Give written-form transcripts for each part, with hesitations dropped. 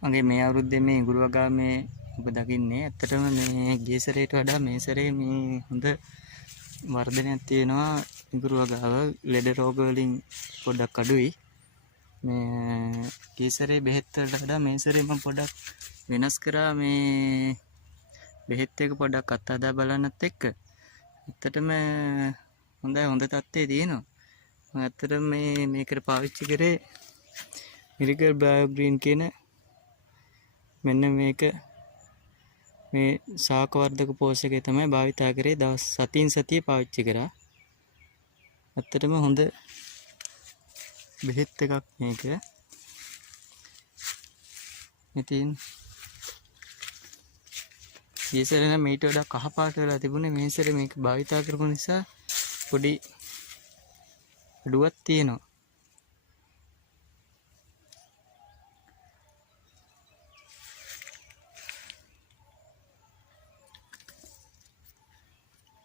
මගේ මේ අවුරුද්දේ මේ ඉඟුරු වගා මේ ඔබ දකින්නේ ඇත්තටම මේ ගිය සැරේට වඩා මේ සැරේ මේ හොඳ වර්ධනයක් තියෙනවා ඉඟුරු වගාව ලෙඩ රෝග වලින් පොඩ්ඩක් අඩුයි මේ ගිය සැරේ බෙහෙත් වලට වඩා මේ සැරේ මම පොඩ්ඩක් වෙනස් කරා මේ බෙහෙත් එක පොඩ්ඩක් අත්හදා බලන්නත් එක්ක ඇත්තටම හොඳ තත්ත්වයේ තියෙනවා මම ඇත්තටම මේකට පාවිච්චි කරේ මිරිකල් බයෝග්‍රීන් කියන මෙන්න මේක මේ ශාක වර්ධක පෝෂකය තමයි භාවිතා කරේ දවස් 7න් සතිය පාවිච්චි කරා. ඇත්තටම හොඳ බෙහෙත් එකක් මේක. ඉතින් ඊසරේ නම් මේට වඩා කහ පාට වෙලා තිබුණේ මේ සැරේ මේක භාවිතා කරපු නිසා පොඩි අඩුවක් තියෙනවා.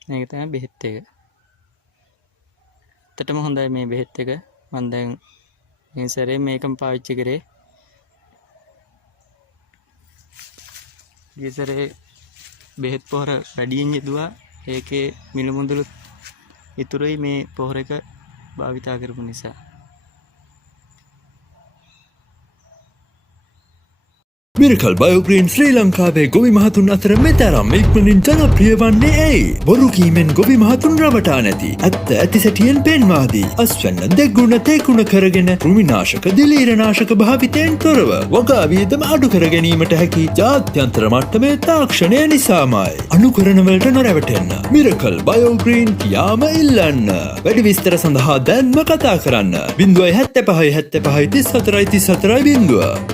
මේක තමයි බෙහෙත් එක. ඇත්තටම හොඳයි මේ බෙහෙත් එක. මම දැන් මේ සැරේ මේකම පාවිච්චි කරේ. ගිය සැරේ බෙහෙත් පොහොර වැඩියෙන් යෙදුවා. ඒකේ මිල මුදලුත් ඉතුරුයි මේ පොහොර එක භාවිතා කරපු නිසා. මිරකල් බයෝග්‍රීන් ශ්‍රී ලංකාවේ ගොවි මහතුන් අතර මෙතරම් ඉක්මනින් ජනප්‍රිය වන්නේ ඇයි? බොරු කීමෙන් ගොවි මහතුන් රවටා නැති. ඇත්ත ඇති සැටියෙන් පෙන්වා දී. අස්වැන්න දෙගුණ තේකුණ කරගෙන කෘමිනාශක දිලීරනාශක භාවිතයෙන් තොරව වගා වියදම අඩු කර ගැනීමට හැකි ජාත්‍යන්තර මට්ටමේ තාක්ෂණය නිසාමයි. අනුකරණ වලට නොරැවටෙන්න. මිරකල් බයෝග්‍රීන් යාම ඉල්ලන්න. වැඩි විස්තර සඳහා දැන්ම කතා කරන්න. 075 75 34 34 0